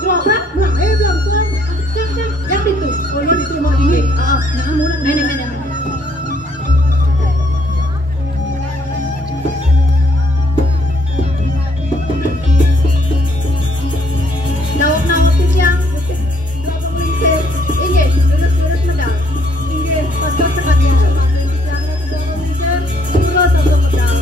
gerobak, mulai belum tuan. Yang itu, kalau diterima ini. Mulai. Nenek. Nawak yang gerobak melintir. Ini, lurus medal. Ini, pasal sekatnya. Terus aku medal.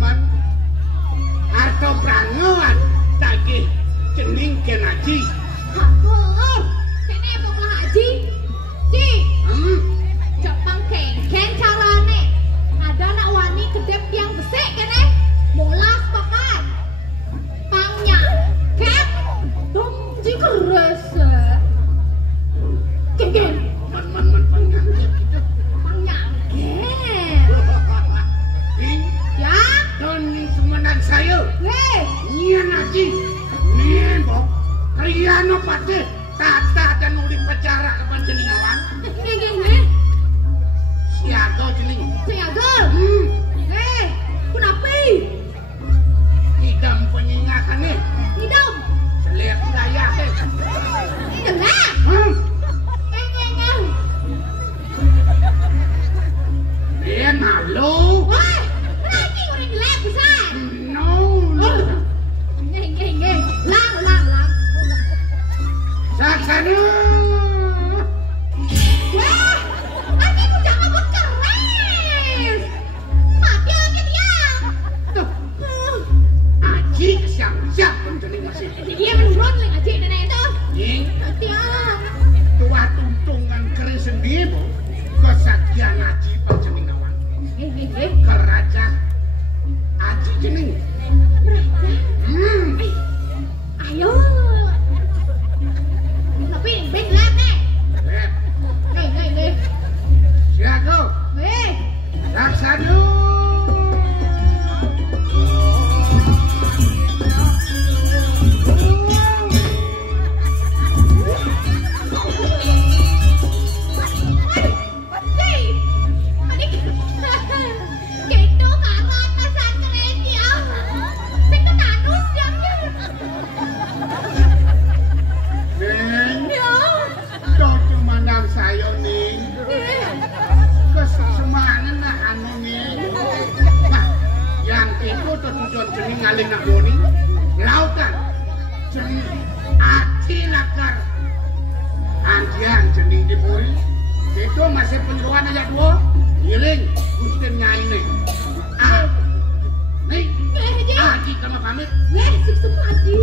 Man, atau prangoan tagih cening kena Wah, Aji udah ngomong keres. Mati lagi dia. Tuh, Aji siap-siap pencening masih. Dia menurun lagi Aji nenek itu. Ning, Mati tua tuntungan keris sendiri kesaktian Aji pencening kawan. Keraja Aji jening. Ayo. Tapi bên lát nè. Này. Siap tuh. Laksana. Ngaling nak boni, lautan, jening Aji lakar, anjian jening dipuri, itu masih penyeruan aja dua, giling, gusten nyai nih, nih, Aji sama pamit, Sukses Aji.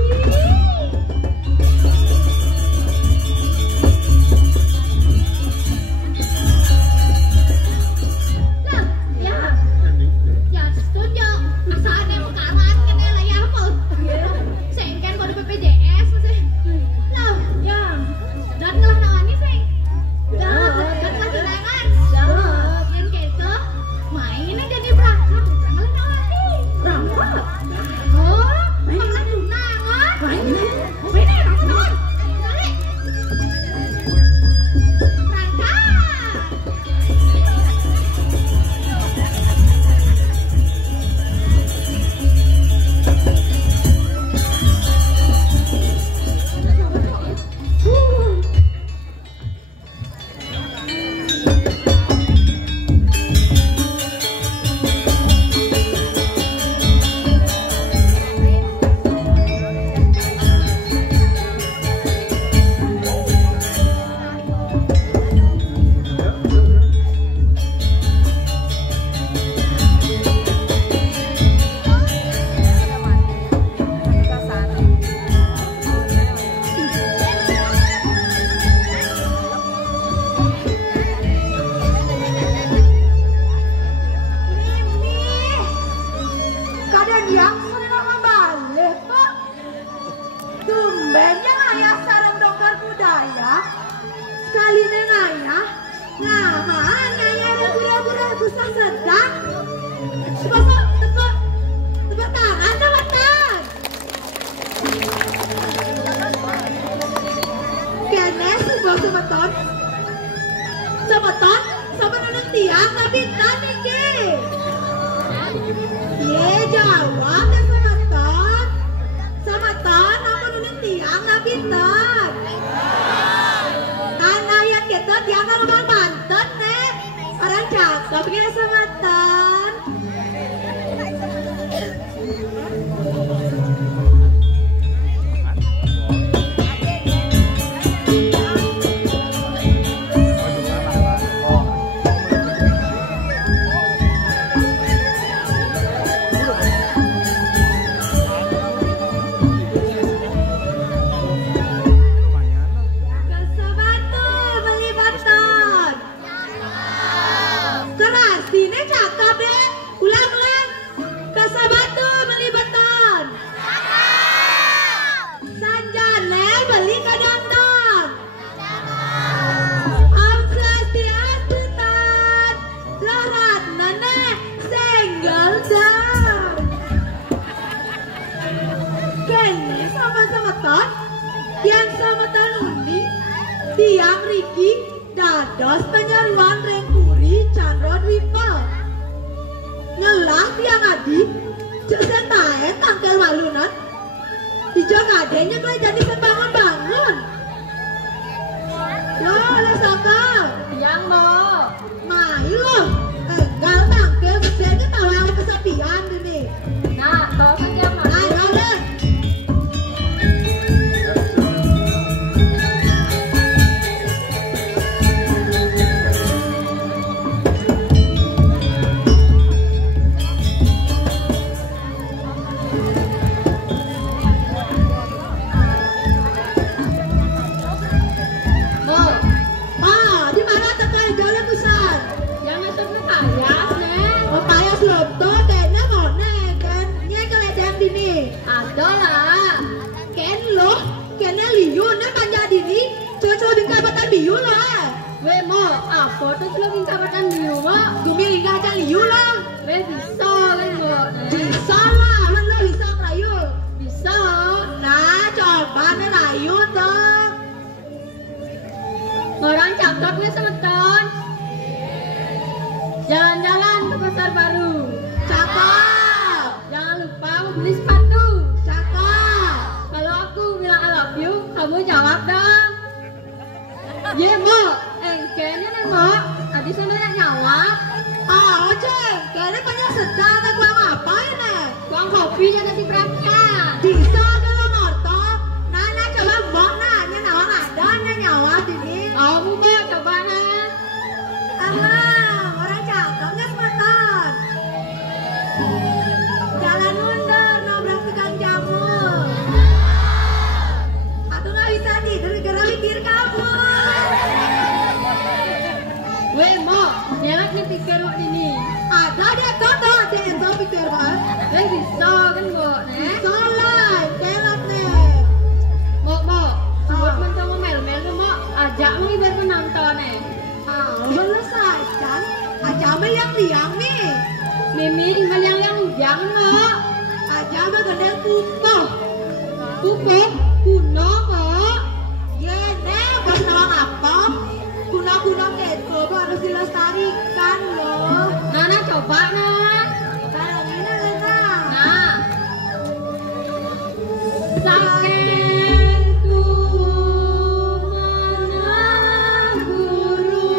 Tiang Riki dados penyeruan Rengkuri Chandra Dwipa. Ngelah tiang adi, cek setae tangkel walunan. Ijo ngadenya mulai jadi sembangun-bangun. Lo, lo saka. Tiang lo. Mai lo, enggak tangkel mesinnya tawang kesepian ini. Nah, kalau saja mah. Hai, oleh. biu lah. Weh mo, apa tuh lo minta makan liu mo? Gumi liga aja liu lah. Weh bisa kan mo? Bisa lah, lo bisa ngerayu. Bisa. Nah, coba nih rayu dong. Orang cakep nih semeton. Jalan-jalan ke pasar baru. Cakep. Jangan lupa beli sepatu. Cakep. Kalau aku bilang I love you, kamu jawab dong. Ye mo, kayaknya nih mo, tadi sana yang jawab. Ah, Ceng, kayaknya banyak sedang kan gua ngapain nih? Uang kopinya tadi perhatian. Bisa dong Morto. Nana coba mbok nanya nawang ada nyawa ini. Kamu mo, coba nah. Alah, orang cakepnya semeton. Jalan mundur, nabrak tukang jamu. Aku nggak bisa tidur gara mikir kamu. Weh mo, nyelak nih pikir mo ini. Ada dia toto, dia itu pikir banget. Weh bisa kan mo, nih. Salah, kelot nih. Mo, sebut mentong mel-mel tuh mo, ajak mo ibar penonton nih. Ah, belum saja. Aja liang nih. Mimi tinggal yang jangan mo. Aja mah gede kukuh. Pupuk, kuno mo. Ye, nih, bos nawang apa? Kuno-kuno itu harus dilestarikan loh. Nana coba nah. Kalau ini Lena. Nah. Sakenku mana guru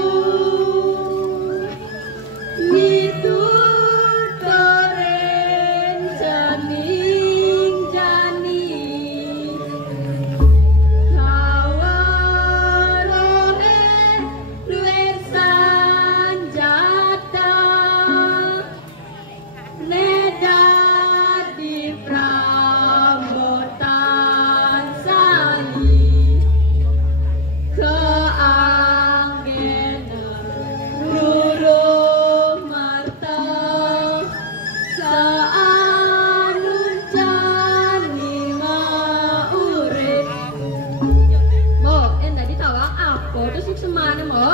itu toren janing jani kawaroren luer sanjata neda di prambotan sali keanggena rurung marta saanun jani maurip mo tadi tawang apa tuh suk semana mo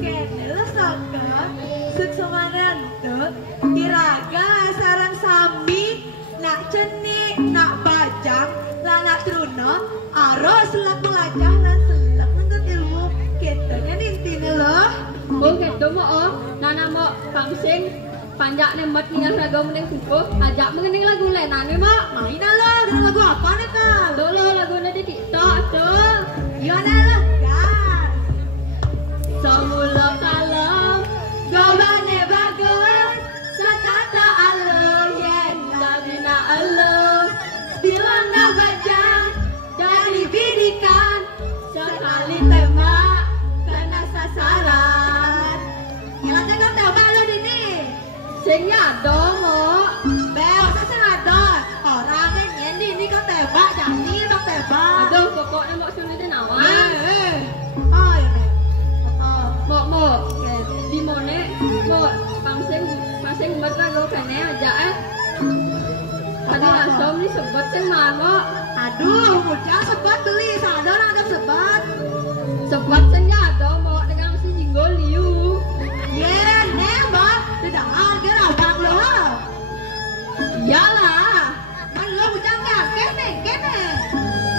Kene lo saka, suksumanan tuh. Iraga sarang sami, nak ceni, nak bajang, lanak truno, aros selak melacah dan selak menuntut ilmu. Ketanya nintine loh. oh gitu mo oh nana mo pangsing panjak nemet tinggal raga mending kukuh ajak mengening lagu lenane mo Main lah, dengan lagu apa nih kal? dulu lagunya di TikTok tuh Yona lah, kan? semula kalem gobane bagus sekata alo yen labina alo dilanda bajang dari bidikan sekali tembak kena sasaran Yang kan tembak lo dini. sing nyado mo Bel, saya ada. Orangnya nyendi ini kan tembak, jadi bang tembak. aduh pokoknya mau sulit nawa Oh ya nih. Oh. mo di mone mo pangsing buat lagu kene aja tadi asom nih sebut sing mano Aduh, mudah sebat beli. Sadar ada sebat. sebut sing nyado mo dengan si jinggol liu Ye, nembak. Tidak ada rabang lo. iyalah Man lo bujang kan? Kene.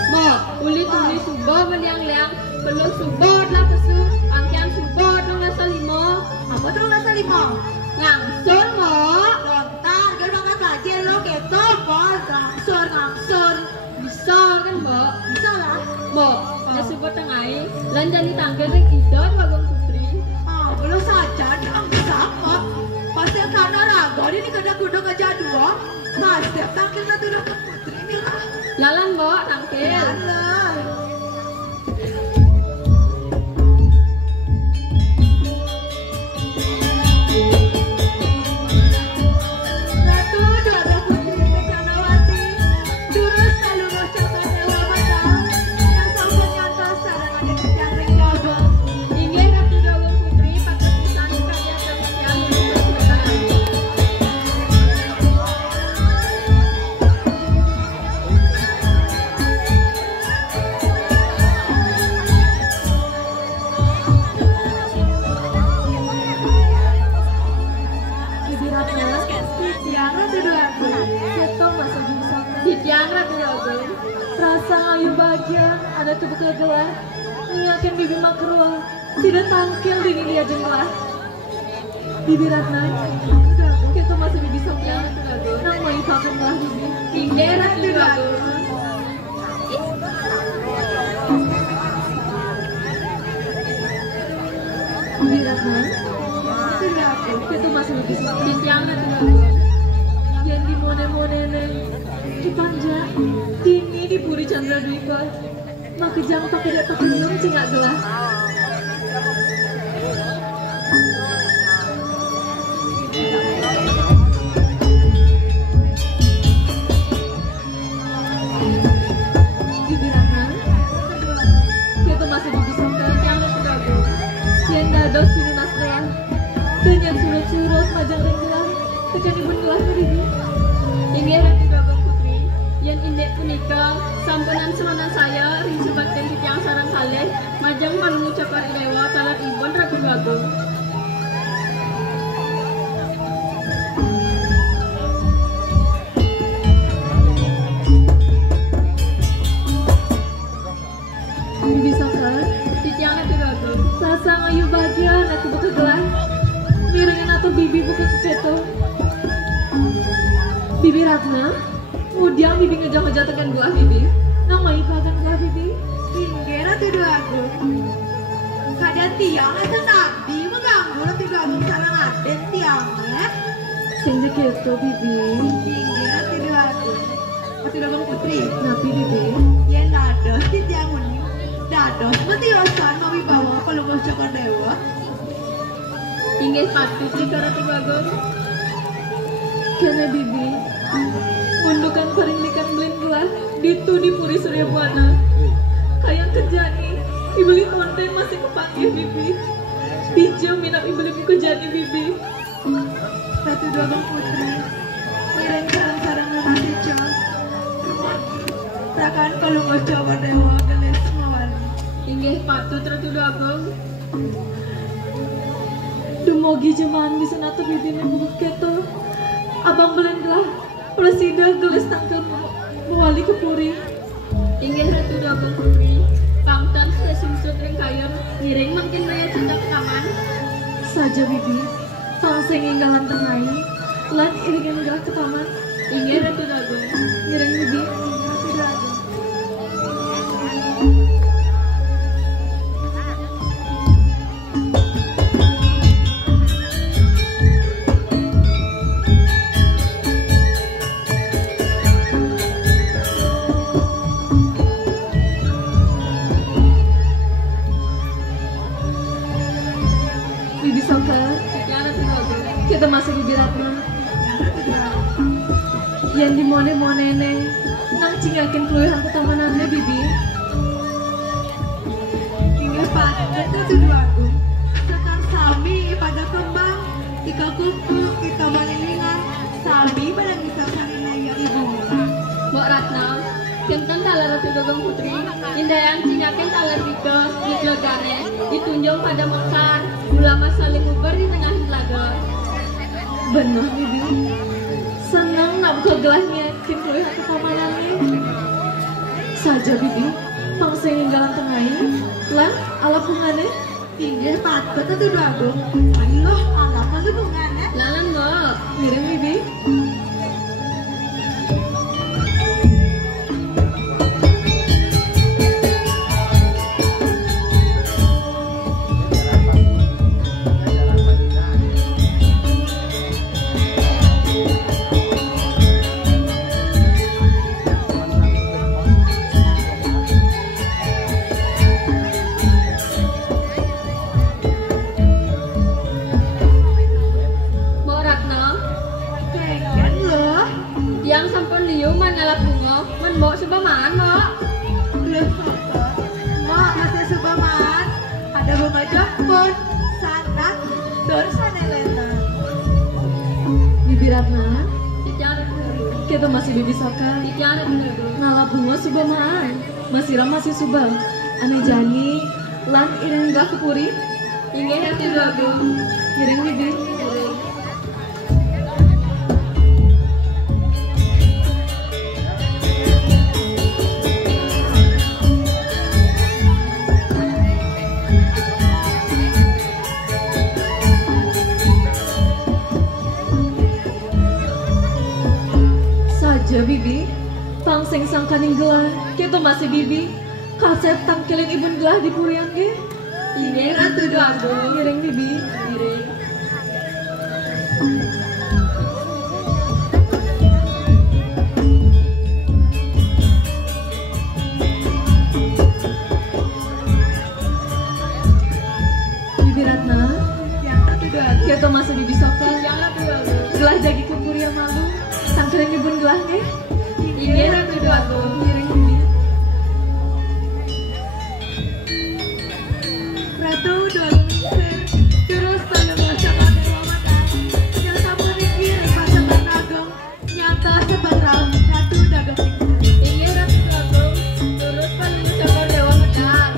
mo uli tuli subo meniang-liang belum subot lah kesu angkian subot nang rasa limo Apa tuh rasa lima? ngangsur mo Lontar, gue banget aja lo keto, bos. Ngangsur. bisa kan mo Bisa lah. mo ya subot tengai lan jadi tanggal ring idot wagung putri Ah, belum saja dong sama. Pasti karena raga ini kena kudu aja dua. Nah, setiap tampilnya tuh dapat putri nih lah. lalan mo tangkil Yalah. Ratu dua putri Kecanawati, durus selalu ngocok dewa mata, yang sampai nyata sarang ada kejaring jaga. Inggih Ratu Dawung Putri patut pisan karya kasihan menuntut kebenaran. nak buka gelah. Niakan bibi makro. Tidak tangkel dini dia jenglah. Bibi Ratna, kita masih bibi soknya. Nang mau ipakan gelah bibi. Tinggal Ratu Agung. Bibi Ratna, kita masih bibi soknya. Tinggal Ratu Agung. Yang di mone-mone neng di panja dini di Puri Chandra Dwipa makejang pakai nyum cingak gelah. Bibi Ratna, kita masih bibi soknya. Tinggal Ratu Agung. Yang dados pinunas gelah dan yang surut-surut majang dan gelah tekan ibu gelah bibi. Inggih Ratu Agung Putri, yen indek punika sampunan selonan saya ring sebagai titiang sarang kalih majang manungu cakar dewa talat ibon Ratu Agung. Bibi Sokar, Titiang Ratu Agung. rasa ngayu bahagia nak buka gelah. Miringin atau bibi buka keketo. Bibi Ratna, kemudian bibi ngejatuhkan gelah bibi. Nang mau ipakan gelah bibi. Tinggal Ratu Agung. Kadang tiang atau nabi mengganggu Ratu Agung sarang aden tiangnya. Sing keto bibi. Tinggal Ratu Agung. Ratu Agung Putri. Napi bibi. Yang dados di tiang ini. Dados metiyosan mami bawa pelungguh cokor dewa. Inggih patut rika Ratu Agung. Kene bibi. Mundukan paringlikan belin gelah. Ditu di Puri Surya Buana. Kayang kejani. Ibeli konten masih kepanggih bibi. Dijo minap ibeli kejani bibi. Ratu Agung Putri. Mireng sarang-sarang rumah tejo. Rakan pelungguh cokor dewa gelis mawar. Inggih patut Ratu Agung. Dumogi jemahan bisa natu bibine buku keto. Abang belin gelah. Presiden gelis tangkel mewali ke Puri. Inggih Ratu Agung Putri. Pangtan sesungsut ring kayon ngiring mungkin raya cinta ke taman. Saja bibi. Pangseng inggalan tengah. Lan iringin gelah ke taman. Inggih Ratu Agung. Ngiring bibi. Bibi Sokar, Titiang Ratu Agung. kita masih Bibi Ratna. Yang di mone-mone neng nang cingakin keluhan ketamanannya bibi. Hingga pada Ratu Agung. Sekar sami pada kembang. Ika kuku, kita malilingan. Sami pada bisa saling naya ibu. Mbok Ratna, kinten talar Ratu Agung Putri, indayan cingaken talar rika, dijelogane, ditunjung pada mekar, ulama saling uber di tengah telaga. Benar bibi. Senang nak buka gelahnya kin keluhan ketamanannya. Saja bibi. Pangseng inggalan tengah. Lan ala pungane. Hingga pada Ratu Agung. Ayo, anak lu bungannya. Lalan mbok. Ngiring bibi. Mbok Ratna, Pengen loh. tiang sampun liu mangalap bunga, men mbok sebamaan mbok. Belum foto. Mak masih subaman. Ada bunga jambon. Sana. Dor sana lena. Bibi Ratna. Titiang Ratu Agung. Kita masih bibi Sokar. Titiang Ratu Agung. Nala bunga subamaan. Masih subang. Ane jani. Lan ireng gak ke Puri. Inggih Ratu Agung. Ngiring bibi. kaning gelah kita masih bibi kasep tangkilin ibun gelah di purian ge Inggih Ratu Agung. ngiring bibi Ngiring. bibi Ratna Yang Ratu Agung. kita masih bibi soka Kijang Ratu Agung. gelah jagi ke puria malu tangkilin ibun gelah ge Inggih Ratu Agung. ngiring bibi Ratu Agung Lingser. Terus tanda bahasa Dewa Mata. Yang sampun iki bahasa Agung. Nyata sebentar Ratu Agung Lingser. Inggih Ratu Agung. Terus paling ucapan Dewa Medal.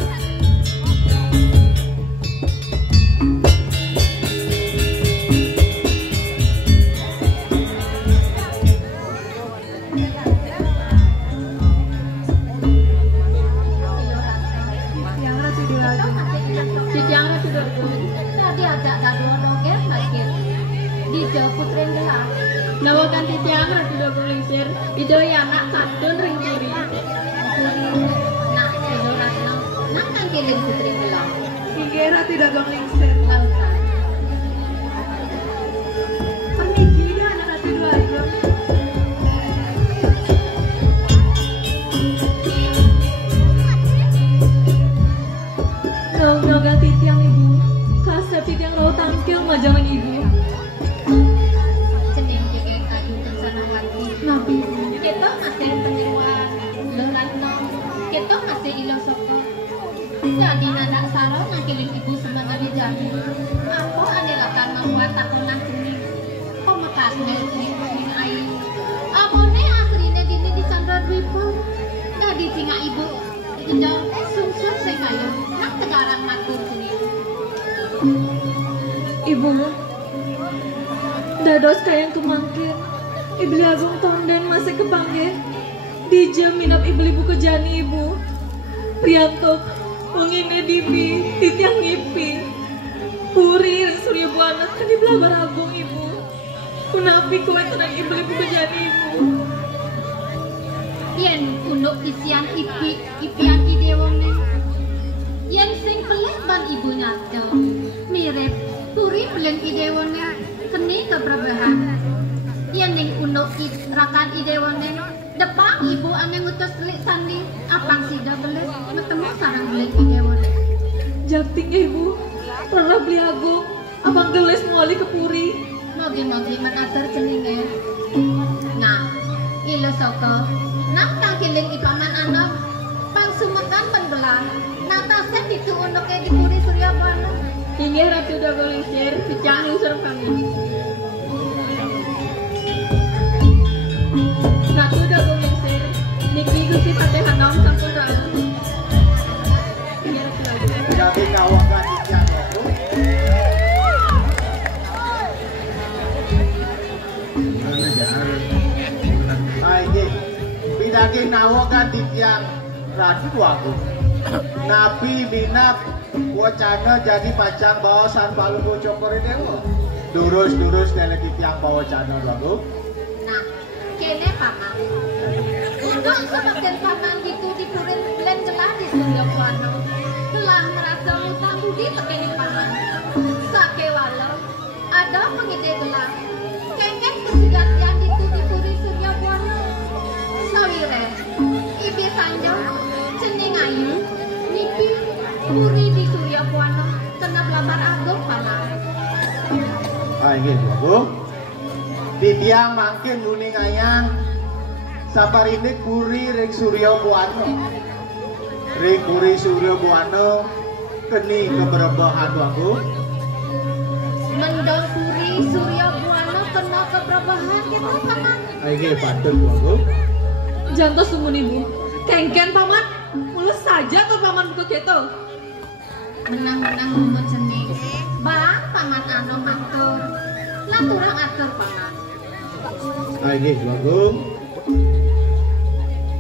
Yang Ratu Agung. Kijang Ratu Agung. Tadi ada gadono ke sakit. Di putren gelah. Nawakan Kijang Ratu Agung Lingsir. Ido anak kadun ring kiri. Nah, Ido Ratna, nang tangkilin putren gelah. Inggih Ratu Agung Lingser. Lautan. Perniki anak Ratu Agung. Ngau-ngau titiang ibu kasep titiang rau tangkil majangan ibu Cening jege kayu kencana hati. napi Kita masih peniruan. Ratna, kita masih ilo soko. Jadi nanak sarau ngakilin ibu semangat di jadi. Aku anilakan membuat aku nang cening. Kok mekas ning air. Amone asrine dini di Chandra Dwipa. Dadi singa ibu. Ijo sungsut sing ayo. Nak sekarang matur cening. ibu dados kayang kemangkir ibli agung tonden masih kepanggih dija minap ibli ibu kejani ibu priantok ungine dibi titiang ngipi puri ring surya buana kadi belabar agung ibu kunapi kowe tenang ibli ibu kejani ibu Yen unduk isian ipian idewone. Yen sing pelit ban ibu nyata. Mirip turi beleng idewone keni keberbahan. Yen ning unduk rakan idewone depan ibu ane ngutus telik sandi apang sida belis ketemu sarang beleng idewone. jakting ibu pernah beli agung abang geles moli ke puri Mogi-mogi menatur ceninge. Nah, ilo soko nang tangkiling ipaman anak pangsumekan penbelan natasen ditu unduke di puri surya buana. Inggih Ratu Agung Lingsir. Kijang Lingsir kami. Ratu Agung Lingsir. Niki Gusti Patehanom sampun rawuh. Inggih Ratu Agung. Jadi kawakan Kijang itu. Ayo, pidagi nawakan Kijang Ratu Agung. Nabi minap wacana jadi pacang bawasan palu cokor dewa. Durus dari Kijang bawa cana Agung. Nah, kene paman. Untuk sebagian paman gitu di purin belen gelah di surya buana. Telah merasa utang budi tekeni paman. Sake walau ada pengide gelah. Kengken kesegatian itu di puri surya buana. Sawire, ibi sanjo, cening ayu, nipi, puri di surya buana. Kena belamar agung paman. Ayo, Agung. Titiang makin kuning ayang. Saparindik puri ring Surya Buana. Ring puri Surya Buana keni keberbahan Agung. Mendol puri surya buana kena keberbahan kita paman. Ayo patut Agung. jantos sumun ibu kengken paman mulus saja tuh paman buka keto Menang-menang umut seni. Bang paman anu matur. Laturang atur paman. Ayo Agung.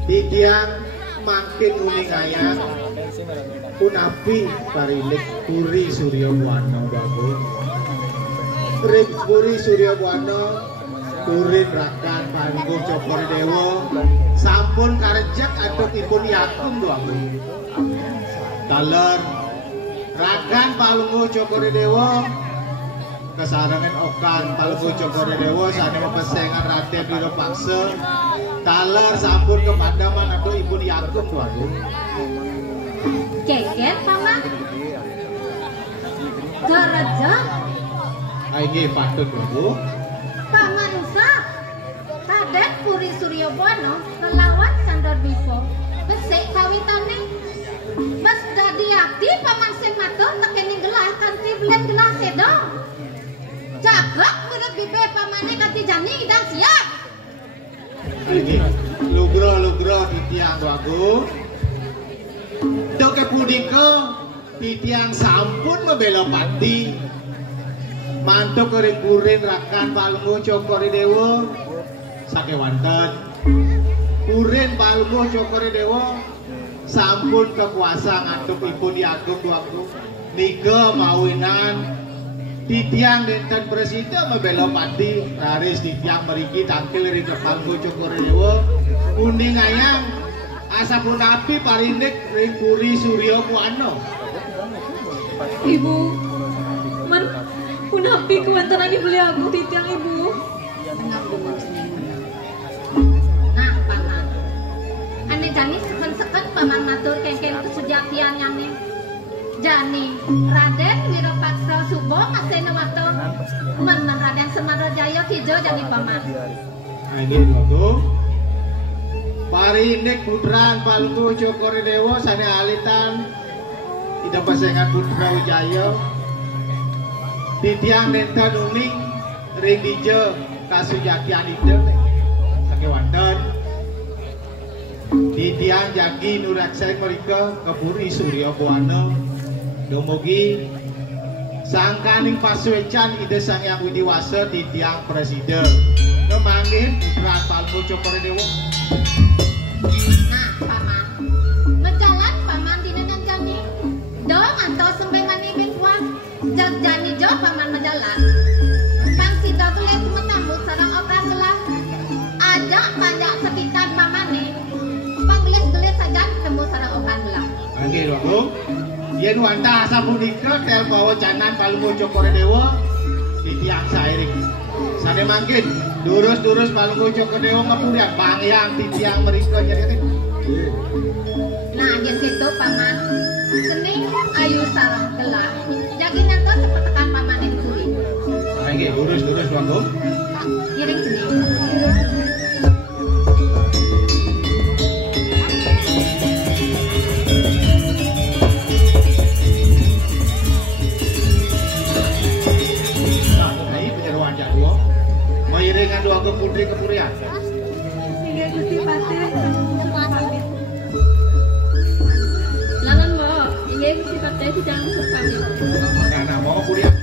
Titiang makin kuning ayang. Punapi parilik puri Surya Buana Agung. Ring puri Surya Buana kurin rakan Palunggu Cokore Dewo sampun karejek atukipun yakum doang. Taler rakan Palunggu Cokore Dewo kesarengan okan Palunggu Cokore Dewo sane pesengan Raden Wiropaksa taler sampun kepadaman atukipun yakum doang. Keket paman gereja Ini patut Bu. paman Usa Raden Puri Suryobono kelawan Sandor Bipo besek kawitane mas dadi akti paman sing matur tekeni gelah kanthi blen gelah sedo jagrak urip bibe pamane kanthi jani dan siap Ini lugro titiang doaku. Doke punika titiang sampun membela pati. Mantuk kuring rakan Palunggu Cokore Dewo sakewanten. Kuring Palunggu Cokore Dewo sampun kekuasa ngatukipun Yakum doaku. Nika mawinan titiang dinten presiden membela pati raris titiang meriki tampil ring Palunggu Cokore Dewo kuning ayam asapun api parinik ring Puri Suryo Puano. Ibu, man punapi kewantaran ibu aku titiang ibu. nah paman ane jani seken paman matur kengken kesujatian yane jani Raden Wiropaksa Subo masih matur men Raden Semarajaya Kijo jani paman Ini doaku. Parinik putran Palunggu Cokore Dewo sane alitan tidak pasengan Putra Wijaya titiang dinten uning ring dije kasujatian ide sakewanten titiang jagi nurakseng mereka ke Puri Suryo Buana dumugi sangkaning pasuecan ide Sang Hyang Widiwasa titiang presiden kemanggih putran Palunggu Cokore Dewo. nah paman ngejalan paman dinengan jani dong antos sembengan ibin puan jani jo paman menjalan pang sida tulis metamut sarang obran gelah ajak panjak sekitar mamane panggelis-gelis saja temu sarang obran gelah Oke, doaku. Yen wanta sapunika tel bawa canan Palunggu Cokore Dewo titiang sairing. Sane mangkin durus Palunggu Cokore Dewo ngepurian pangyang titiang mereka jadi. nah yen situ paman seni ayu sarang gelah jagi nanto sepetekan paman yang kuri Oke, durus doaku. kiring seni Nah, ini penyeruan jadwal. Mengiringan doaku putri kepurian. Hingga Gusti Patih pamit. Langan mbak, inggih Gusti Patih sidang sepami. Nah, mau purian.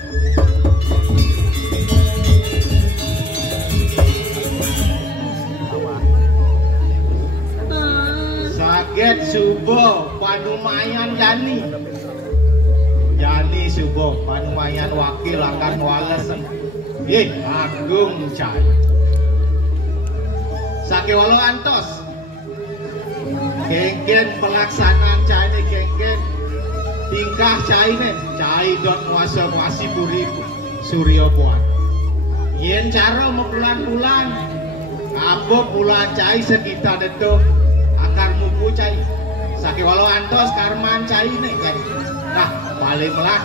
Saget Subo Panumayan Jani Subo Panumayan wakil akan wales Agung Cai Sakewalo Antos Kengken pelaksanaan Cai ini kengken tingkah Cai ini Cai dot muasi Puri Suryo Puan yen cara mau bulan-bulan apa bulan Cai sekitar itu akar muku Cai Sakewalo Antos Karman Cai ini kan nah paling melak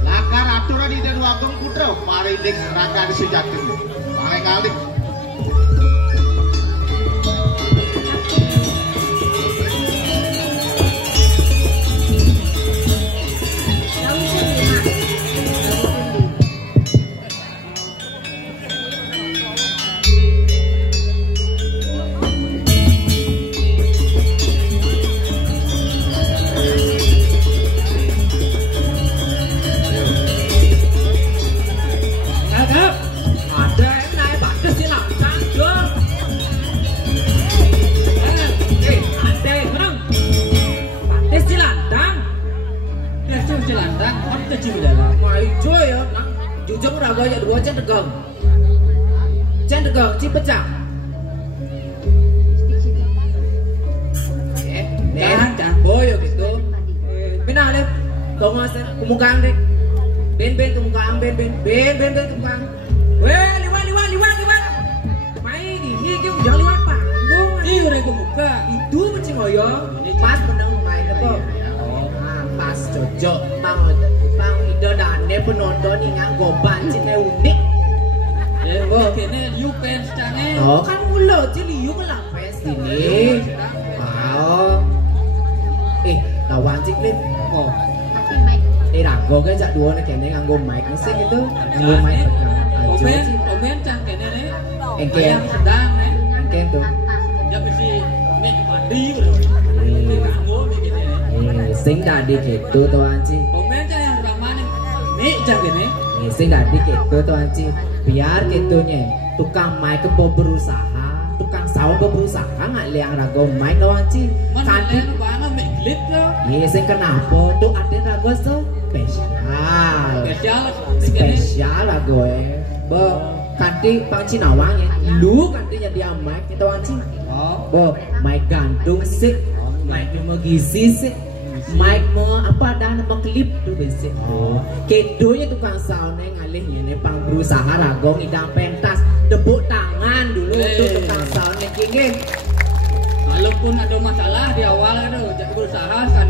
lakar aturan di dan Agung Putra paridik raga disujati paling kali Cang tegak ci pecah. Cang boyo gitu. Benar deh. Tunggu kemukaan deh. Ben kemukaan ben kemukaan. Weh liwat. Main ini gitu jangan liwat panggung. Ih udah kemuka. Itu macam oyo. Pas menang main apa? Oh, pas cocok bang ide dane penonton ingat goban cine unik. Oh, kene liu fans cange. Oh, kan mulu je liu lah fans ini. Wow. Lawan cik lin. Oh. Rago kan jak dua nak kene nganggo mic sih gitu. Nganggo mic. Komen cang kene ne. Engke sedang ne. Engke tu. Ya mesti mic mandi gitu. Nganggo ni kene. Sing tadi gitu tu anci. Komen cang yang ramah ni. Mic cang kene. Sing tadi gitu tu anci. Biar gitunya tukang mic kebo berusaha, tukang sawah berusaha nggak liang rago mic doang ci. Tadi banget mic glip lah. Iya sing kenapa tuh ada rago spesial rago bo kanti panci nawangnya lu kanti jadi mic itu anci. Bo mic gantung sih, mic mau gizi sih. Mic mau apa dah nama klip tu basic. Kedonya tukang sound ngalihnya nih pang berusaha rago ngidang pentas tepuk tangan dulu untuk tukang sound kingin. Walaupun ada masalah di awal itu jadi berusaha kan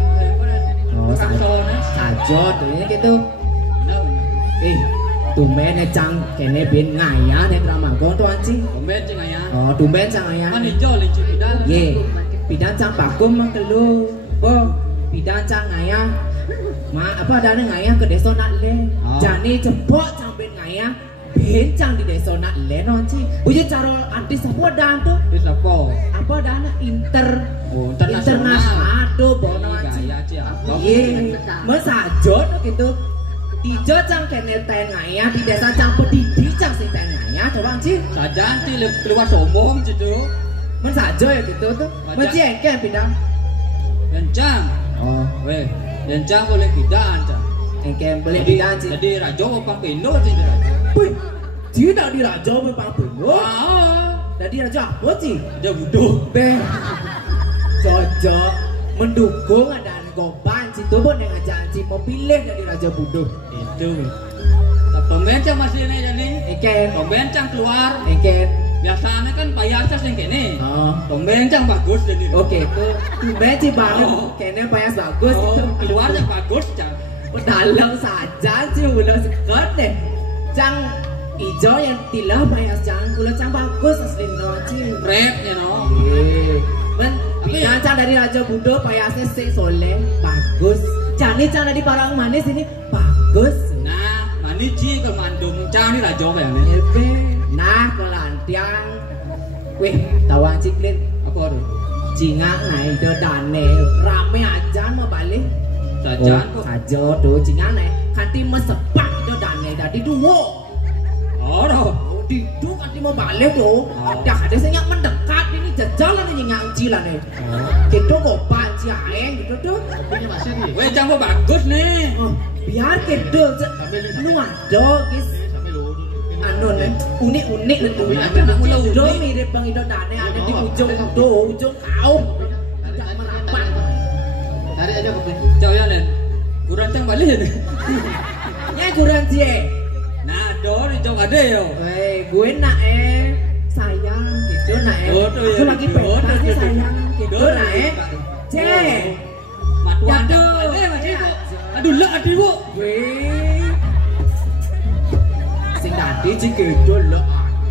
tukang sound saja tuh ini gitu. Tumben cang kene bin ngaya nih drama gon tuh anjing. Tumben cang ngaya. Oh tumben cang ngaya. Kan hijau linci pidan. Ye pidan cang pakum mang telu. Bo pidan cang ngaya. Ma apa ada ngaya ke desa nak le. Jani cepok cang bin ngaya. Bencang di desa nak le nonci. Uji caro artis apa dan tuh? Artis apa? Apa dan internasional tuh bono nonci. Ye mesajot gitu. Ijo cang kene tengaya di desa cang pedidi cang sing tengaya coba sih saja sih keluar sombong gitu men saja ya gitu tuh mesti engke bidang lencang weh lencang boleh bidang cang engke boleh bidang sih jadi rajo opang pino sih wih tidak di rajo opang pino jadi rajo apa sih rajo buduh beh cocok mendukung ada goban situ pun yang ngajak si mau pilih dari raja buduh itu. Pembencang masih ini jadi. Iken. Pembencang keluar. Iken. Biasanya kan payasas yang kene. Pembencang bagus jadi. Oke itu. Pembencang banget. Kene payas bagus itu. Keluarnya bagus cang. Dalam saja sih udah sekat deh. Cang ijo yang tilah payas cang. Kula cang bagus asli noci. Rapnya no. Men. Biasa dari Raja Budo payasnya sing soleh bagus. Cani cang dari Parang Manis ini bagus. Nah, manis ji ke Mandung cang di Raja apa ya? Nah, kelantiang. Wih, tawang ciklin apa tuh? Cingak naik do dane rame aja mau balik. Saja kok. Saja tuh cingak naik. Kanti mesepak do dane tadi duo. Oh, Diduk nanti mau balik tuh. Ada saya mendekat ini jajalan ini ngangcilan nih. Gitu kok panci aeng gitu tuh. Ini masih nih. Weh jangan bagus nih. Biar gitu. Lu ada guys. Anu nih unik itu. Udah mirip Bang Ido Dane ada di ujung kau. Tidak merapat. Cari aja kopi. Jauh ya Len. Kurang cang balik nih. Ya kurang cie. Nah, do di jong ada yo. Weh, gue nak sayang gitu nak aku lagi pentas sih sayang gitu nak matuan tuh. Aduh lah adi bu. Weh. Sing tadi gitu lah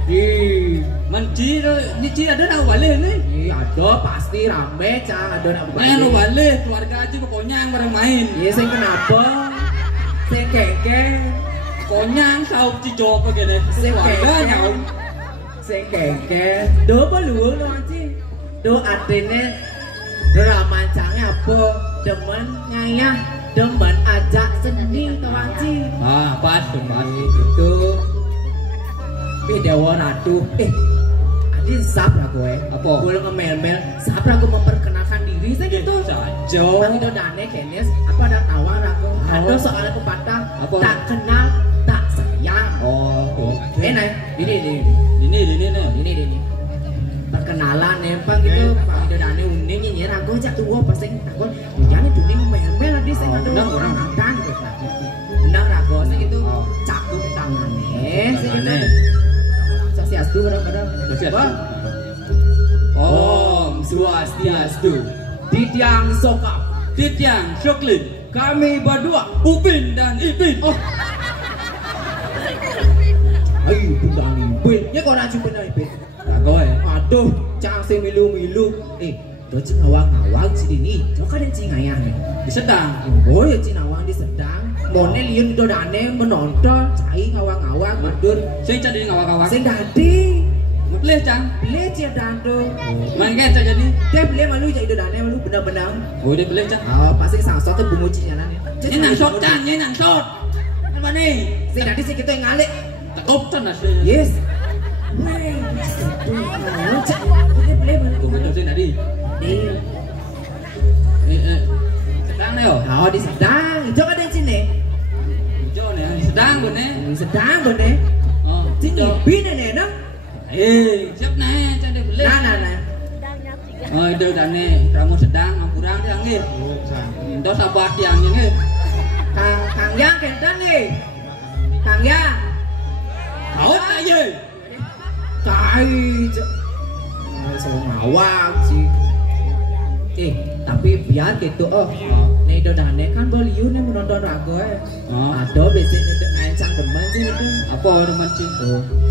adi. Manci ni ci ada nak balik ni. Ada pasti rame cang ada nak balik. Nak balik keluarga aja pokoknya yang bermain. Iya sing kenapa? Sing keke. Konyang sao cijo apa gini? Keluarga nyau. Sing keke. Do peluang no anci. Do artinya ramancangnya apa? Demen ngayah, demen ajak seni to anci. Pas itu. Video ratu. Adin sap lah gue. Apa? Gue ngemel-mel. Sap lah gue memperkenalkan diri saya gitu. Saja. Bang Ido Dane Kenes. Apa ada tawar aku? Ada soal pepatah. Tak kenal. Sayang. Oh, oke. Ini. salah nempang gitu Pak Idodane uning nyinyir aku cak tua pasti aku jangan duning mel-mel di sing aduh orang akan gitu benar aku sing itu cakung tangannya sing itu Swastiastu barang-barang Om Swastiastu Didiang Sokap Didiang Syuklin kami berdua Upin dan Ipin ayo bundang Ipin ya kok raju bundang Ipin Agoy aduh cang sing milu-milu do cing ngawang-ngawang sini do kan cing ayang di sedang oh ya cing ngawang di sedang mone liun Idodane menonton cai ngawang-ngawang madur sing jadi ngawang-ngawang sing dadi Boleh cang boleh cia dando main kan cang jadi dia boleh malu jadi Idodane malu benar-benar boleh boleh cang oh pasti sangsot tuh bungu cinya nane ini nang sot cang ini nang sot apa nih sing dadi sing kita ngalik tekop tan asli yes boleh aku betul sing tadi sedang nih oh oh di sedang itu kan di sini hijau nih di sedang gue nih di sedang boleh oh sini hijau bina nih no siap nih cang deh boleh nah oh itu dan nih kamu sedang kurang dia nggih itu sabar tiang nggih Kang Yang kenten nih Kang Yang out aja cai saya ngawang sih tapi biar gitu nih Idodane kan boliun yang menonton rago ada biasanya ngancang teman sih itu apa teman sih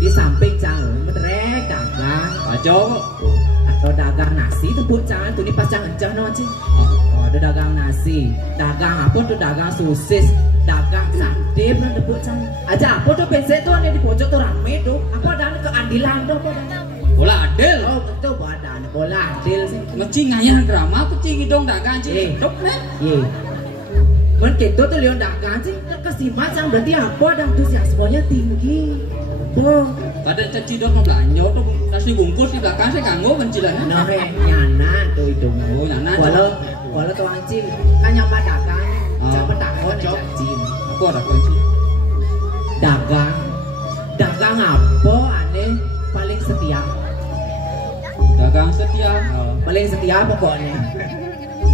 di samping cang metrek dagang aja atau dagang nasi tebuk cang tuh pas cang encah no sih ada dagang nasi dagang apa tuh dagang sosis dagang sate pernah tebuk cang aja apa tuh bensin tuh ada di pojok tuh rame tuh apa dan keadilan tuh apa bola adil oh betul badan bola adil sih ngeci ngayah drama kucing dong dagang sih dok nih iya men gitu tuh lion dagang sih kesimat cang berarti apa dan antusiasmenya tinggi pada ceci dok belanja tuh nasi bungkus di belakang saya nganggo mencilannya nah nyana tuh itu nyana walau tuh anjing kan nyampe dagang nyampe takon anjing apa ada kunci dagang apa aneh paling setia dagang setia paling setia pokoknya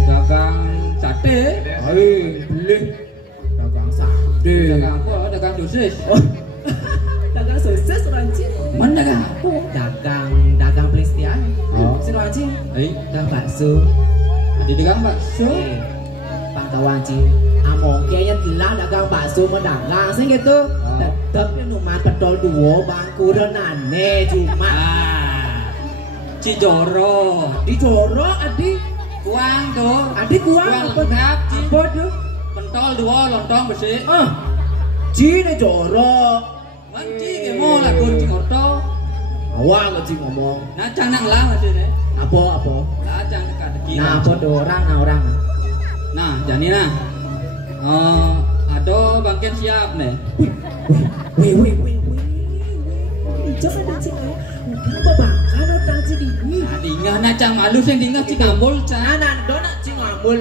dagang sate beli dagang sate dagang apa dagang sosis dagang sosis ranci mana dagang apa dagang paling setia si ranci dagang bakso ada dagang bakso pantau ranci among kayaknya jelas dagang bakso mendagang sih gitu tetep yang numat pedol dua bangku renane cuma Cijoro di Joro adi kuang tuh adi kuang lengkap apa tuh pentol dua lontong besi Cine Joro manci kemo lah kunci orto awal kunci ngomong nah canang lah masih nih apa nah canang dekat deki nah apa tuh orang nah jadi nah ada bangken siap nih wih jangan ada cik udah babangkan orang cik ini nah dingah nah cang malu sih dingah cik ngambul cang nah dona cik ngambul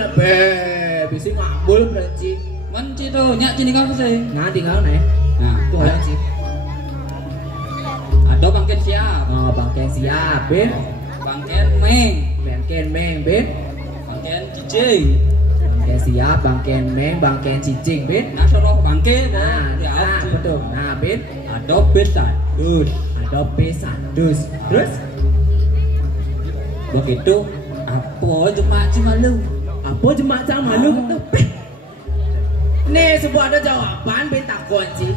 bisa ngambul berarti manci tuh nyak cik dingah sih nah tinggal nih nah tuh orang cik ada bangken siap bangken siap ben bangken meng ben bangken cicing bangken siap bangken meng bangken cicing ben nah soroh bangke nah betul nah ben ada besan ada besan terus begitu apa jemaah malu apa jemaah malu betul nih sebuah ada jawaban ben takon sih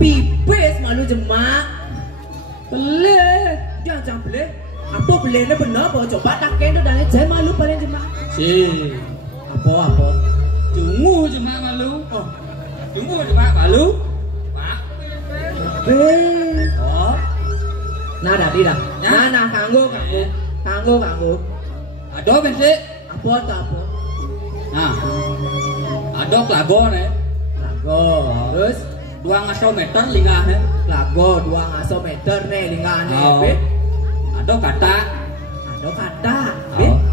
pipis malu jemaah boleh jangan boleh apa bolehnya benar bawa coba takken tuh dari saya malu paling jemaah si apa Jungu jemaah malu Jungu jemaah malu pak nah dah tidak nah kanggo ada bensin apa nah ada lago nih terus 2,5 meter lingah nih lago 2,5 meter nih lingah nih ada kata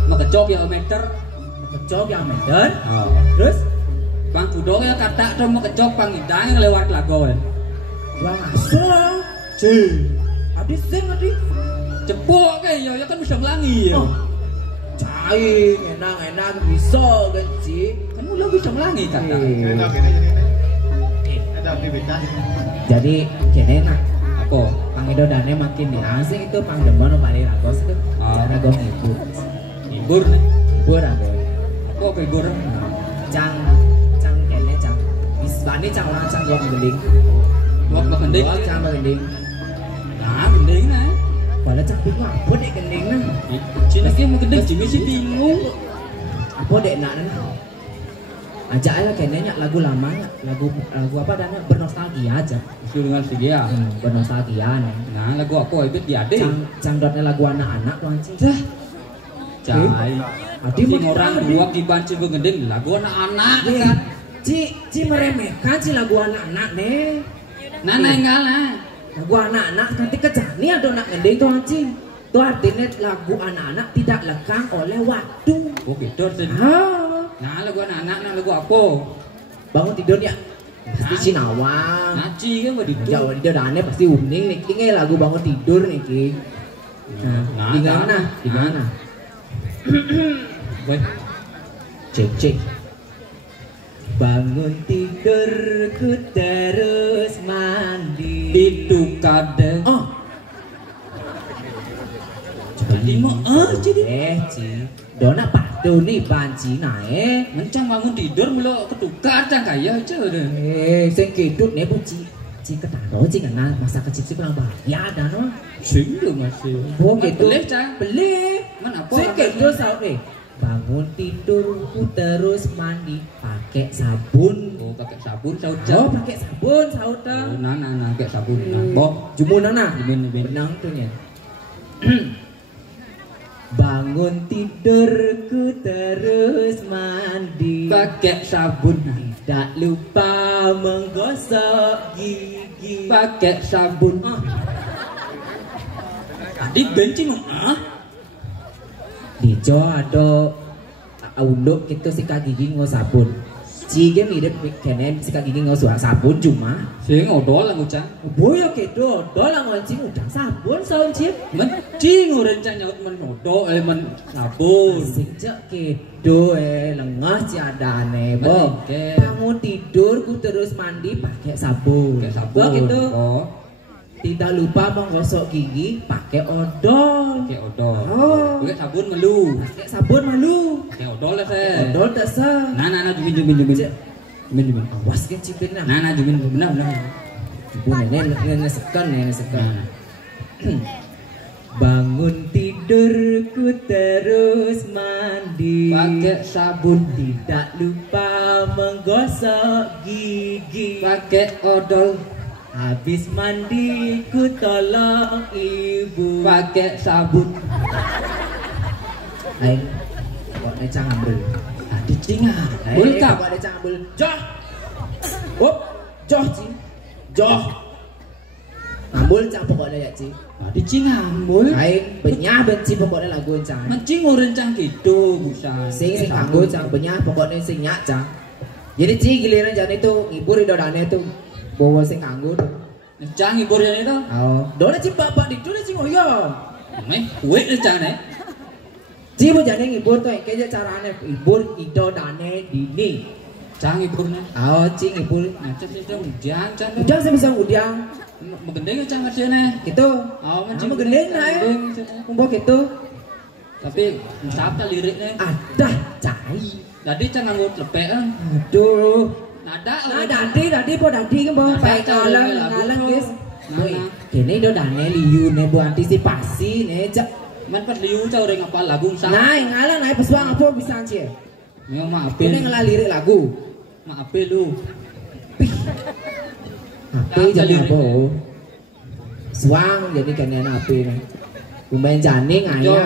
mau kecok ya meter terus bang kudong ya kata tuh mau kecok bang idang lewat lago 2,5 adi Cepuk kan ya kan bisa melangi ya. Cai, enak-enak bisa kan Ci. Kamu lo bisa melangi kan? Kena gini jadi ada aktivitas. Jadi kene nak Apa? Pangido dane makin asing itu pangdeman bali ragos itu. Cara gong ibu. Hibur nih. Ibu rago. Apa hibur? Cang kene cang. Bisbani cang orang cang gong gending. Wak gending. Cang gending. Nah, gending nah. Padahal cang bingung apa dek gending nah. Cina kia mau gending Jimmy sih bingung. Apa dek nak nah. Ajak aja kayaknya lagu lama, lagu apa dana bernostalgia aja. Suruh dengan segia. Bernostalgia nih. Nah, lagu apa itu dia deh. Cangdotnya lagu anak-anak tuh anjing. Cai. Adi Sing orang dua kibanci gending lagu anak-anak kan. Ci meremehkan ci lagu anak-anak nih. Nana enggak lah. Lagu anak-anak nanti kejani ada anak gending tuh anjing. Tuh artinya lagu anak-anak tidak lekang oleh waktu. Oh gitu sih. Nah, lagu anak-anak nah lagu apa? Bangun tidur ya. Pasti Cinawang. Naci kan mau Ya tidur. udah dia aneh pasti uning nih. Ini lagu bangun tidur nih Ki. Nah, di mana? Woi, Cek. Bangun tidur ku terus mandi. itu kadang. Oh. Jadi mau jadi. Ci. Dona padu nih banci naik. Mencang bangun tidur mulu ketukar cang kaya aja deh. Sing kidut nih bu Ci ketaro Ci karena masa kecil sih kurang bahagia ada no. Sing lu masih. Oh gitu. Boleh cang. Beli. Man apa? Sing kidut sahur nih. Bangun tidur ku terus mandi pakai sabun. Oh, pakai sabun Oh, saut. pakai sabun sahur Oh, dah. nah, pakai sabun. Nah, boh. Jumunan nah. Iben. Benang tuh ya. Bangun tidurku terus mandi. Pakai sabun. Tak lupa menggosok gigi. Pakai sabun. Tadi benci mah. Dijo ada unduk gitu sikat gigi nggo sabun. Cige mirip kene sikat gigi nggo sabun cuma. Sing odol lah ngucang. Boyo kedo, dolang ngancing udang sabun saun cip. Mencing rencana nyaut men odo men sabun. Sing cek kedo lengah ciadane bo. Oke. Bangun tidur ku terus mandi pakai sabun. Pakai sabun. Bo gitu. Oh, Tidak lupa menggosok gigi pakai odol. pakai odol. Oh. Pakai sabun melu. Pakai sabun malu. Pakai odol lah saya. Odol tak sah. Nah, jumin. Cek. Jumin. Awas kan cipin nah. Nah, jumin benar. Ibu nenek sekan. Nah. Bangun tidurku terus mandi. Pakai sabun. Tidak lupa menggosok gigi. Pakai odol. Habis mandi ku tolong ibu. Pakai sabun. Lain. Kok necang ambil. Tadi cinga. Bulkap. Kok necang ambil. Joh. Hop. Joh Ci. Joh. Ambul cang pokoknya ya Ci. Tadi cinga ambul. Lain benyah benci pokoknya lagu cang. Mencing rencang gitu busa. Sing kanggo cang benyah pokoknya sing nyak cang. Jadi Ci giliran jan itu ngibur idolane itu bawa sing kanggo tuh. Cang hibur yang itu. Oh, dole Ci bapak ditu Ci ngoyo. Meh, kue rencang nih. Ci mau jane ngibur tuh kayaknya carane ngibur idolane dini. Cang hiburnya. Oh, Ci ngibur. Macam itu hujan, cang. Udah saya bisa udiang. Menggendeng cang kerjanya. Gitu. Oh, Kamu gendeng lah ya. Kumpul gitu. Tapi siapa liriknya? Ada cai. Tadi cang nganggo lepek kan. Aduh. Nada. Nah, dadi po dadi kan bawa pakai ngalang guys. Woi, kene do dane liu ne bu antisipasi ne cak. Man pas liu cau orang apa lagu sang. Nah, ngalang naik pesuang apa bisa cie. Memang maaf. Ini ngelirik lagu. Maaf lu. HP jadi apa? Suang jadi kene HP ne. Tumben jane ngaya.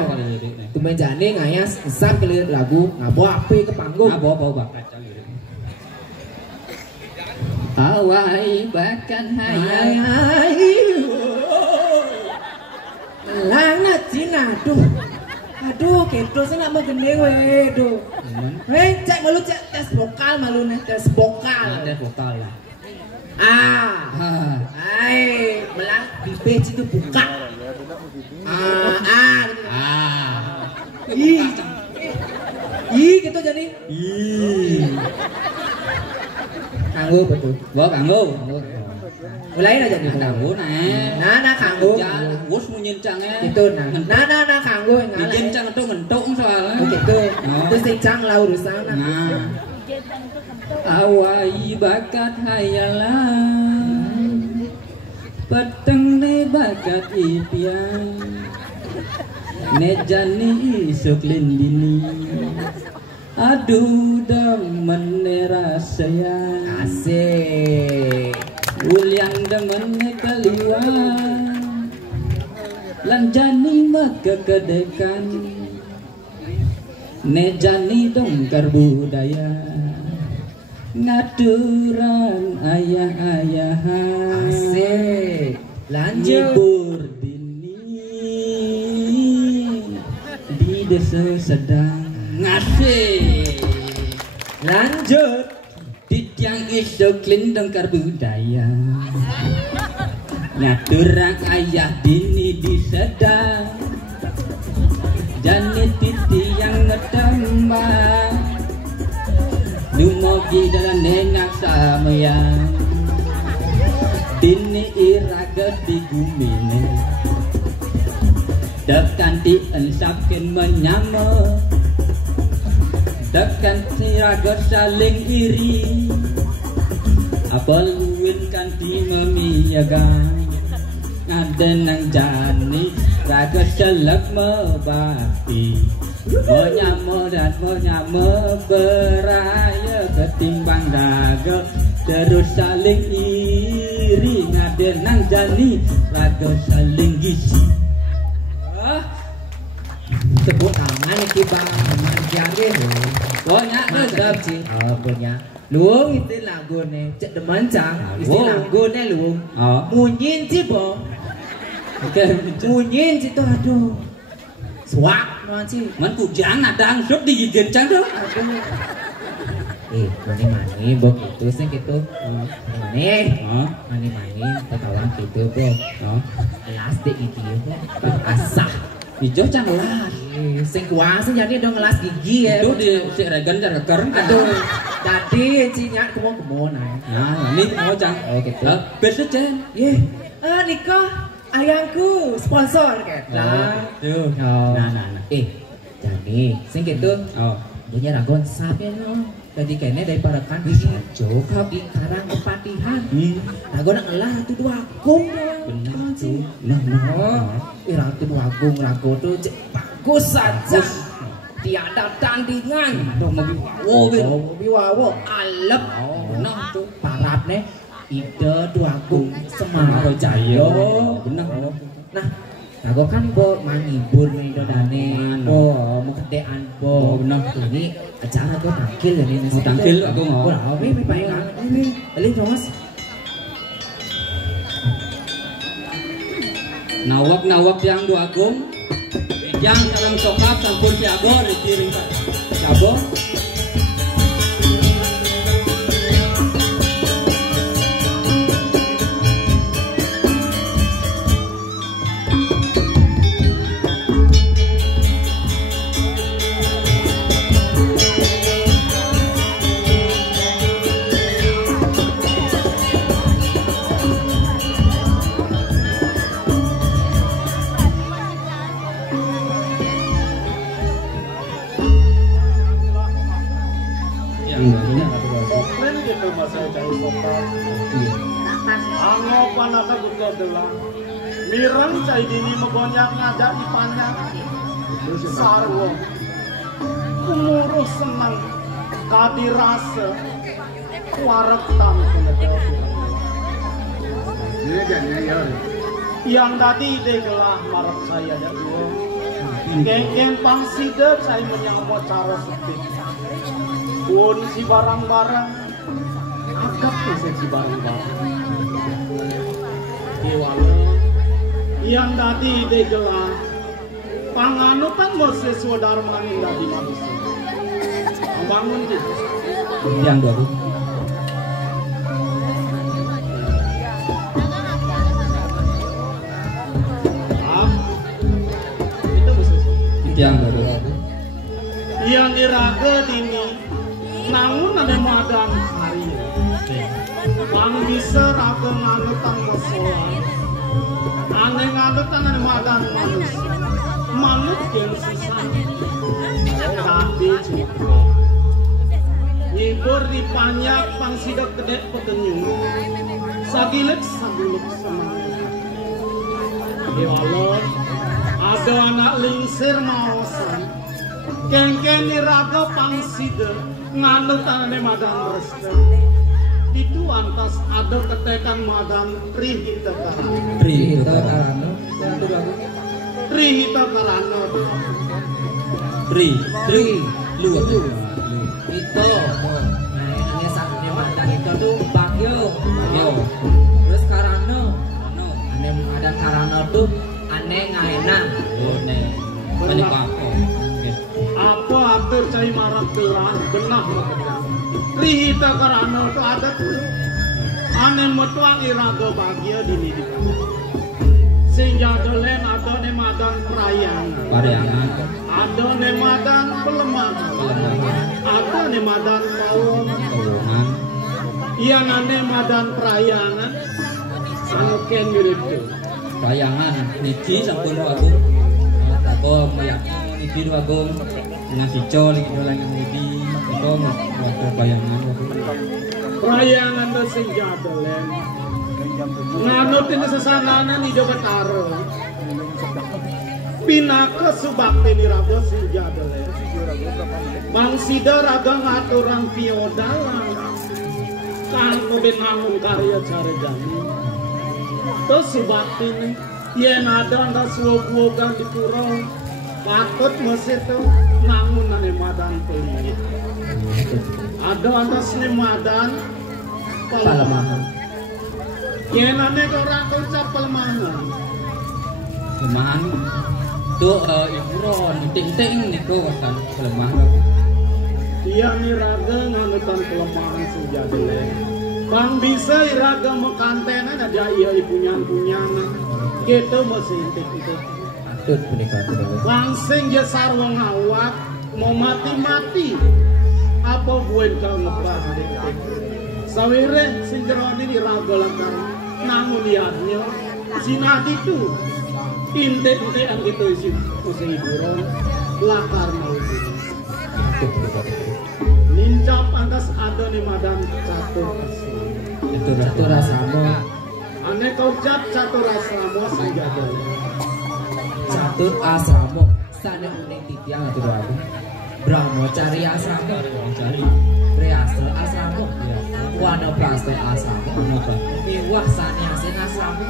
Tumben jane ngaya sesat kelirik lagu ngabo HP ke panggung. Bawa bakat cang lirik. Awai bahkan hayal. Hai. Langat Cina, aduh, kedo sih nak mengendeng weh, aduh. Cek malu cek tes vokal malu nih tes vokal. Ada vokal lah. Melang di page itu buka. Gitu jadi. Kanggo betul. Gua kanggo. Mulai aja nih. Kanggo nih. Nah kanggo. Wus munyincangnya. Itu nah kanggo ngalah. Dijencang ngentuk soalnya. Oh gitu. Terus sincang lah urusan. Nah. Awai bakat hayalan. Peteng ne bakat impian. Nejani isuk lindini. Aduh demen rasanya asik uliang demen kaliwan lanjani maka kedekan nejani dongkar budaya ngaturan ayah-ayahan asik lanjut ngibur dini di desa sedang ngasih lanjut Tiang isoklin dongkar budaya ngaturang ayah dini di sedang jani titi yang ngetembak dumogi dalam nengak samaya dini iraga di gumine dekan ti ensapkin menyama dekan tiraga saling iri apa luwin kan di memiaga ngaden nang jani raga selek mebakti menyama dan menyama beraya ketimbang raga terus saling iri ngaden nang jani raga saling gisi. tepuk tangan iki bang manjane Banyak mantap sih punya luung itu lagune cek demen cang isi lagune luung munyin sih bo munyin sih tuh aduh swak non sih man kujang nadang sup digigit cang tuh mani bok itu sih gitu mani ketawang gitu bo kelas dek itu asah hijau cang lah sing kuasa jadi dong ngelas gigi ya itu di si regen cara keren aduh jadi cinya kemon nah ini mau cang gitu besok cang nikah ayangku sponsor kayak tuh nah jadi sing gitu punya ragon sapi no jadi kayaknya dari parakan jokap di karang kepatihan ragon ngelah tuh dua agung bener tuh ratu dua agung rago tuh bagus saja tiada tandingan mobil wawo alep nah tuh paratnya ide dua agung semaro jaya bener nah rago kan bo manghibur nih dodane bo mau kedean bo bener ini acara gue tangkil ya nih tangkil aku mau ini palingan ini beli Thomas nawak yang dua agung yang salam sokap sampun siago dikiring siago mireng cai dini megonyak ngajak ipannya sarwo umuruh senang kadirase warek tamu yang tadi degelah marek saya ada dua geng pangsider saya menyambut cara sepi pun si barang-barang agak si barang-barang yang tadi degelah panganu kan mesti saudara maning tadi manusia bangun gitu yang dua Bijang baru. Yang iraga dini namun ada madan hari. Bang bisa raga nganutan masalah. Ane nganutan ane madan manusia. Manut yang susah. Tapi cukup. Nyibur di panyak pang sidak kedek pekenyung. Sagilek saguluk semangat. Ya Allah, ada anak lingsir maosan. Kengken niraga pang sidak nganut ane madan resta. Itu antas ada ketekan madan Trihita Karana. Trihita Karana. Trihita Karana. Tri lu itu ini sakne madan itu tuh Bagyo. Terus Karana ane madan Karana tuh ane ngaena. ne balik apa Apa atur cai marat gelang benah Trihita Karana itu ada tuh ane metuang iraga bahagia dini sehingga dolen ada ne madan Pariangan ada ne madan pelemahan ada ne madan kaum Kauman iya nane madan perayangan anu ken mirip tuh Pariangan niki sampun aku tako mayak niki dua gong dengan sicol gitu lagi niki itu waktu bayangan perayangan do sehingga dolen nganut ini sesananan di Jawa Taro pinaka subakti niraga sehingga dolen bang sida raga ngaturan piodalan kanggo benangun karya cara jami terus subakti ini yen ada anda suwogan di pura patut masih tuh nangun ane madan pelingit ada anda seni madan palemahan yen ane orang ucap pelemahan kelemahan tuh iburon ting-ting niku kan kelemahan iya niraga nganutan kelemahan sejadile bang bisa iraga mekanten ada iya ibunya gitu masih intik itu Atut punika atut. langsing ya sarwang awak mau mati apa buen kau ngebah sawire sing jerone iraga lakar namun liatnya sinadi tuh intik-intik yang gitu isi hiburan lakar mau nincap antas ada nih madan catur Itu rasanya ane kau cap catur asrama senjata catur asrama sana uning titiang atau aku Brahmacari asrama cari Priastra asrama Wana Prastra asrama Iwah sani asin asrama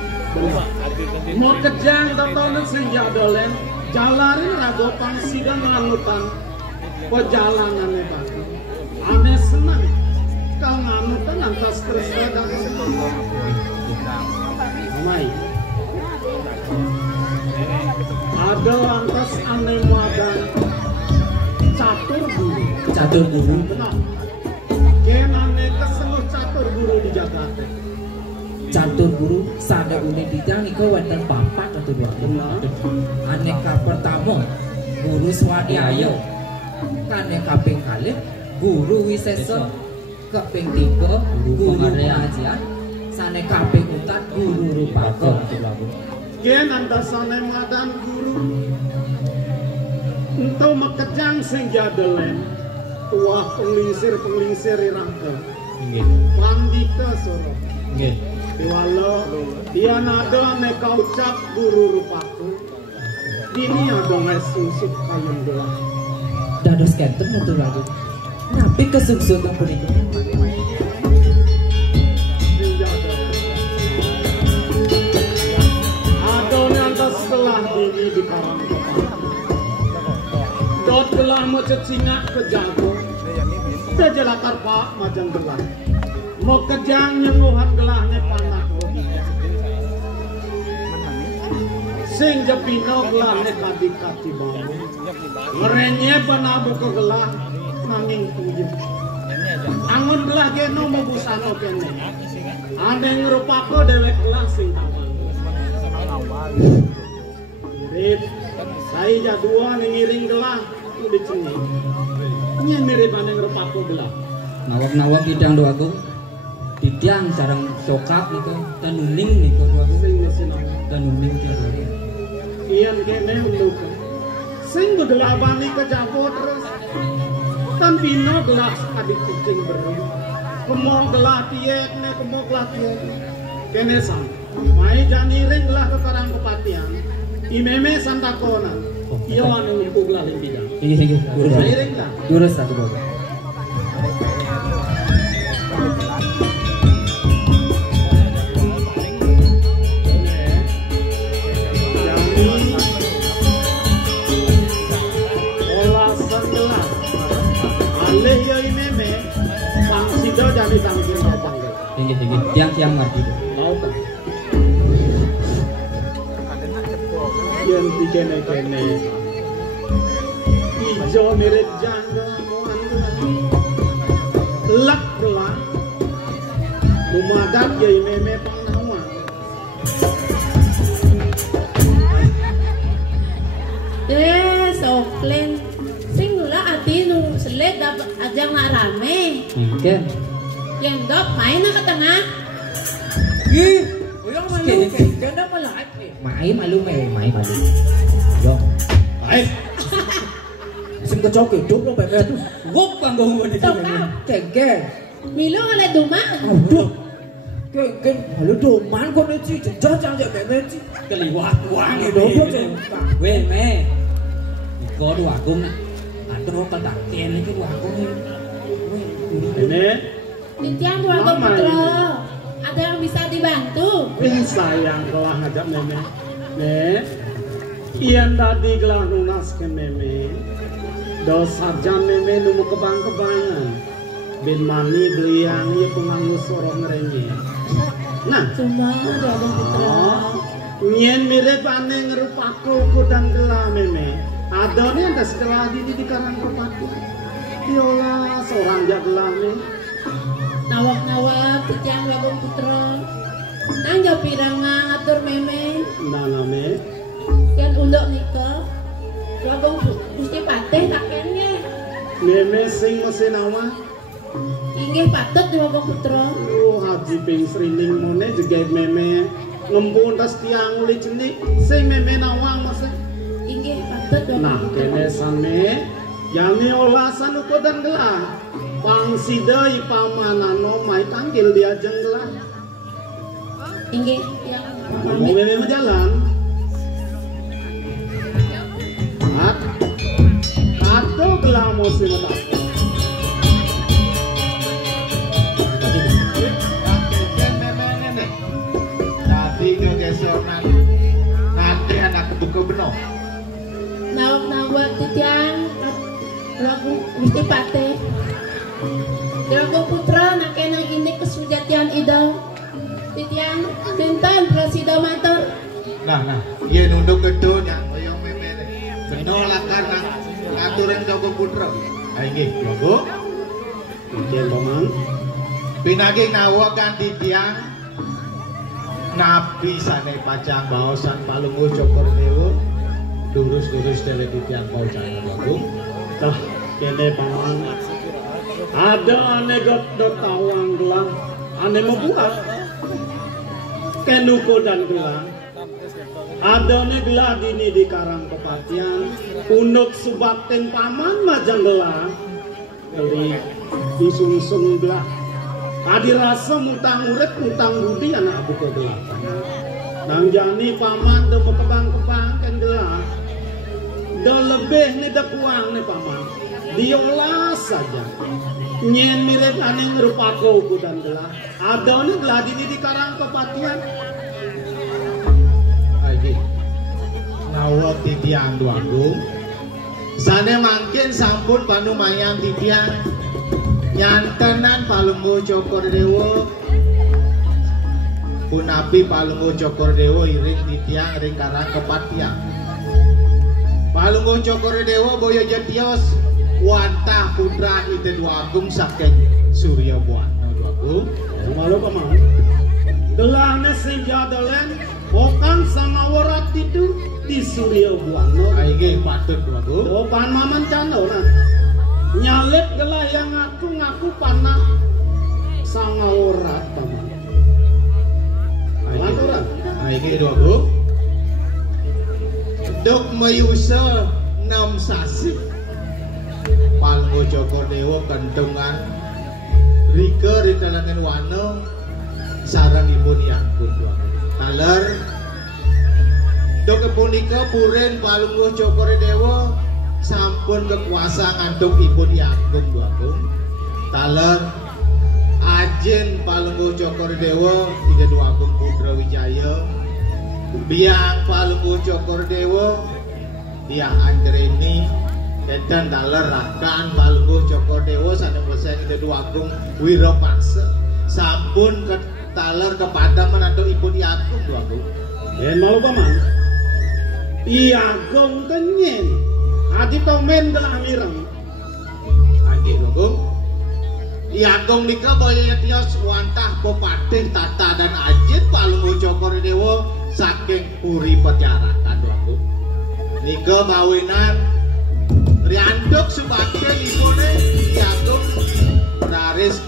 mau kejang tontonan senjata len jalarin rago pangsidang nganutan perjalanannya pak ane senang kau nganutan antas terus dan mai ada lantas ane madan catur guru benar ken ane keseluruh catur guru di Jakarta catur guru sada uning titiang iko wonten papat atau dua aneka pertama guru swadhyaya kaneka kaping kalih guru wisesa kaping 3 guru pengajian sane kaping 4 guru rupaka ken antasane madan guru untuk mekejang sing jadelen tuah penglingsir irangka pandita soro diwalo dia nada neka ucap guru rupaku dini ada ngesusuk kayun gelah dados kenten mutu lagi napi kesungsung punika adone antas setelah dini di karang dot gelah macecingak ke jago tejelakar pak majang gelah mau kejang nyenguhan gelahnya panak sing jepino gelahnya kati-kati bangun merenye penabu ke gelah nanging tujuh angun gelah geno mabusano kene ada yang ngerupako dewek gelah sing taman irit Saya jadua ngiring gelah udah cengih. Ini mirip aneh ngerepako gelah. Nawak-nawak idang doa aku. Tidiang sarang sokap niku tanuning niku doa aku. Sing mesin Tanuning tiada. Iyan kene unduk. Sing gelah bani kejabo terus. Tan pino gelah adik cicing beri. Kemong gelah tiek ne kemong gelah tiek. Kene sang. Mai janiring gelah ke karang kepatian. Imeme santakona. Iyo anu niku gelah limbidang. Ini guru saya. Janiring lah. Guru satu bapak. Alih ya imeme sang sido jadi tangkir jajang. Tinggi tiang ngerti. Mau kan? Yang dikene-kene ijo mirip jangga muan lak gelah umadat ya imeme pangnawa. Soklen sing lah ati nu selet dapat ajang nak rame. Mungkin. Yang dok main ke tengah. Ih, uyang malu kena malait. Mai malu. Yo. Baik. Sing kocok hidup lo bebek. Wok panggung di sini. Kengke. Milo ngale duma. Aduh. Kengke, halu doman kok neci jejak jang jek bebek. Keliwat wang itu. Weh me. Iko doa aku. Antro ketakien iki doa aku. Ini Titian keluarga putra. Ada yang bisa dibantu? sayang gelah ngajak meme. Iyan tadi gelah nunas ke meme. Dosa jam meme numu kebang-kebangan. Bin mani beliang iya penganggu sorong ngerengi. Nah, Cuma keluarga putra. nyen mirip aneh ngerupako kudang gelah meme. Ada nih ada setelah di karang kepatu. Diolah seorang jak gelah nih. Nawak-nawak titian keluarga putra. Nangga piranga ngatur meme. Nah name. Kan undok nikah. Keluarga Gusti Patih tak kene. Meme sing mesin awak. Inggih patut keluarga putra. Haji ping srining mone jegait meme ngempun tas tiang uli cenik sing meme nawang mas. Inggih patut keluarga Nah putra. kene sane yani olasan uko dan gelah pang sida ipamanano mai tanggil diajeng gelah Inggih yang mau pamit. meme jalan atau gelah musim tak nanti anak buka benog. Nawak-nawak titian keluarga Gusti Patih. Keluarga putra nak kena ini kesujatian idau. Titian pinten presida matur. Nah, iya nunduk gedung yang koyong meme benolakan ngaturin Joko Putra. Ayo Joko. Kian Bamang Pinaging nawakan di tiang Nabi sane pacang baosan palunggu cokor dewa durus-durus dari di tiang bau jangan bagung. tah kene Bamang ada ane dot tawang gelang ane membuat kenuko dan gelang ada ane gelah dini di karang kepatian unuk subatin paman majang gelah kali disungsung gelah adi rasa mutang urip mutang budi anak buka gelah nang jani paman do kebang-kebang kan gelah do lebih ni da kuang ni paman diolah saja nyen mirip aneh ngerupako kudan gelah ada ni gelah dini di karang kepatian Ayo nawak di tiang duanggung sane mangkin sampun panumayan di tiang nyantenan palunggu cokor dewa punapi palunggu cokor dewa iring di tiang ring karang kepatian palunggu cokor dewa boyo jatios wantah putra ide duagung saking surya buana duagung malu paman gelahnya sing jadalen bukan sama warat itu di Surya Buana. Aige patut Agung. Oh pan maman cano nah. Nyalip gelah yang ngaku panah sangaurat paman. Lanturan. Aige Agung. Dok mayusa 6 sasi. Palgo Joko Dewa kentungan Rika di talangan wana sarang ibu niangkun taler dok punika puren Palungguh Joko Dewa sampun kekuasa ngantuk ibu niangkun taler ajen Palungguh Joko Dewa tidak duagung Putra Wijaya biang Palungguh Joko Dewa dia Andreni dan taler rakan Palungguh Joko Dewa saneng besar kita duagung Wiropaksa sampun ke taler kepada menantu ibu Agung duagung dan mau paman Agung kenyen hati tomen gelah mireng lagi duagung Agung nika boya tios wantah Bupati Tata dan Ajit Palungguh Joko Dewa saking Puri Petyarakan duagung nika bawinan Rianduk sebagai ibune Agung Raris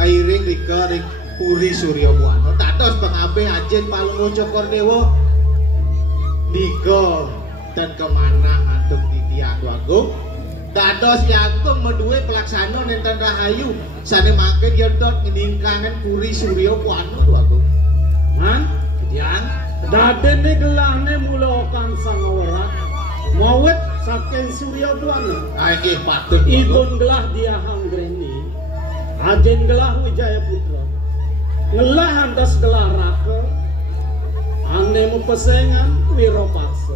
kairing Rika Puri Surya Buana tatos pengabe Ajin Palungguh Joko Dewa Nika dan kemana antuk Titi Agung tatos Agung meduwe pelaksana nenten rahayu sane mangke yedot ngeningkangan Puri Surya Buana Agung man kedian dadene gelahne mula kan sangawarat mawet saking Surya Buana aige patut ibun gelah dia Hanggreni ajen gelah Wijaya Putra ngelah antas gelah Raka ane pesengan Wiropaksa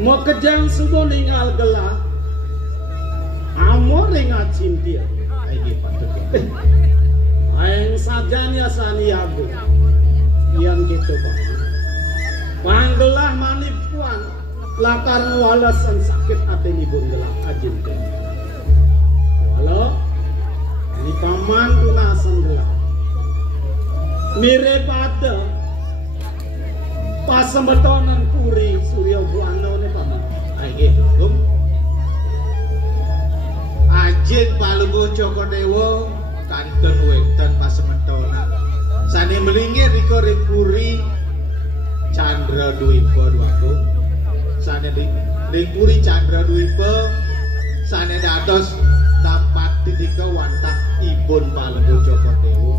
mau kejang subuh ningal gelah amo ringat cintia aige patut aing sajanya sani Agung yang gitu Pak panggelah manipuan lakar walasan sakit hati ibun gelah ajin teh walau ini paman tunasan gelah mirip ada pas sembetonan Puri Surya Buana ini paman aige Agung Ajin Palungguh Joko Dewa kanton wenten pas semetona sane melingir Rika Puri Chandra Dwipa Agung sane ring Puri Chandra Dwipa sane dados tempat titika wantah ibun Palungguh Joko Dewa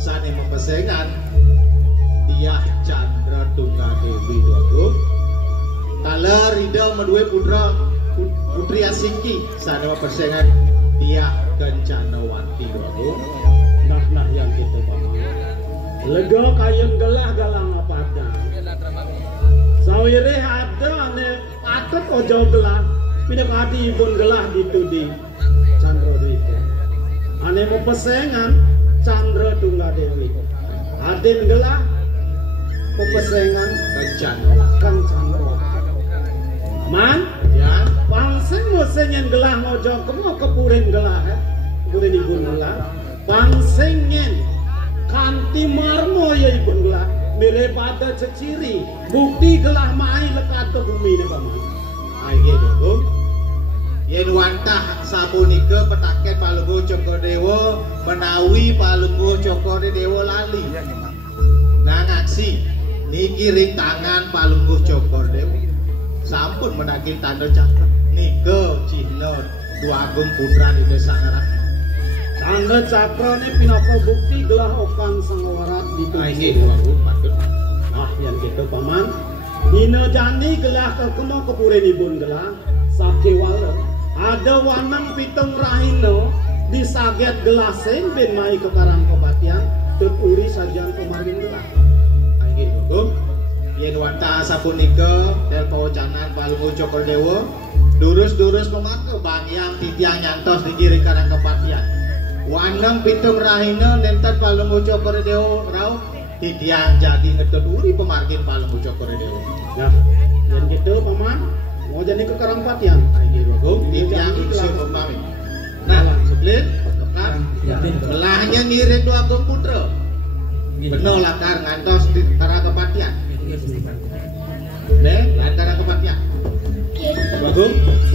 sane mepesengan dia Chandra Tunggadewi Agung taler Rida meduwe putra Putri Asiki sane mepesengan dia Kencanawati Agung nah yang gitu paman lega kayang gelah galang apa ada sawire ada ane patut ojo gelah pindah hati ibun gelah ditudi Chandra Dwipa ane mau pesengan Chandra Tunggadewi aden gelah mau pesengan Kencanawati man ya pangseng mau senyen gelah ngojo kemo kepuren gelah kepuren ibun gelah pangsengen kanti marmo ya ibun gelah milih pada ceciri bukti gelah mai lekat ke bumi ini paman aige Agung yen wantah sapunika petaken Palungguh Joko Dewa menawi Palungguh Joko Dewa lali nang aksi niki ring tangan Palungguh Joko Dewa sampun menagi tanda cakra nika Cina Agung putra di desa ngaran tanda cakra ini pinaka bukti gelah okan sangwarat aige ditunggu Agung patut yang gitu paman dina jani gelah kekeno kepuren ibun gelah sakewala ada wanang pitung rahino disaget gelasen ben mai ke karang kebatian tuturi sajian kemarin gelah aige Agung yen wantah sapunika del pawacanan Palungguh Joko Dewa durus-durus pemangke bangyang titiang nyantos digiring karang kepatian wanang pitung rahina nenten Palungguh Joko Dewa rauh titiang jadi ngeduri pemargin Palungguh Joko Dewa nah yang gitu paman mau jadi ke karang patian aige Agung titiang isu pemami nah sebelin belahnya ngiring Agung putra bener lakar ngantos di karang kepatian Deh, lain karena kematian. Bagus.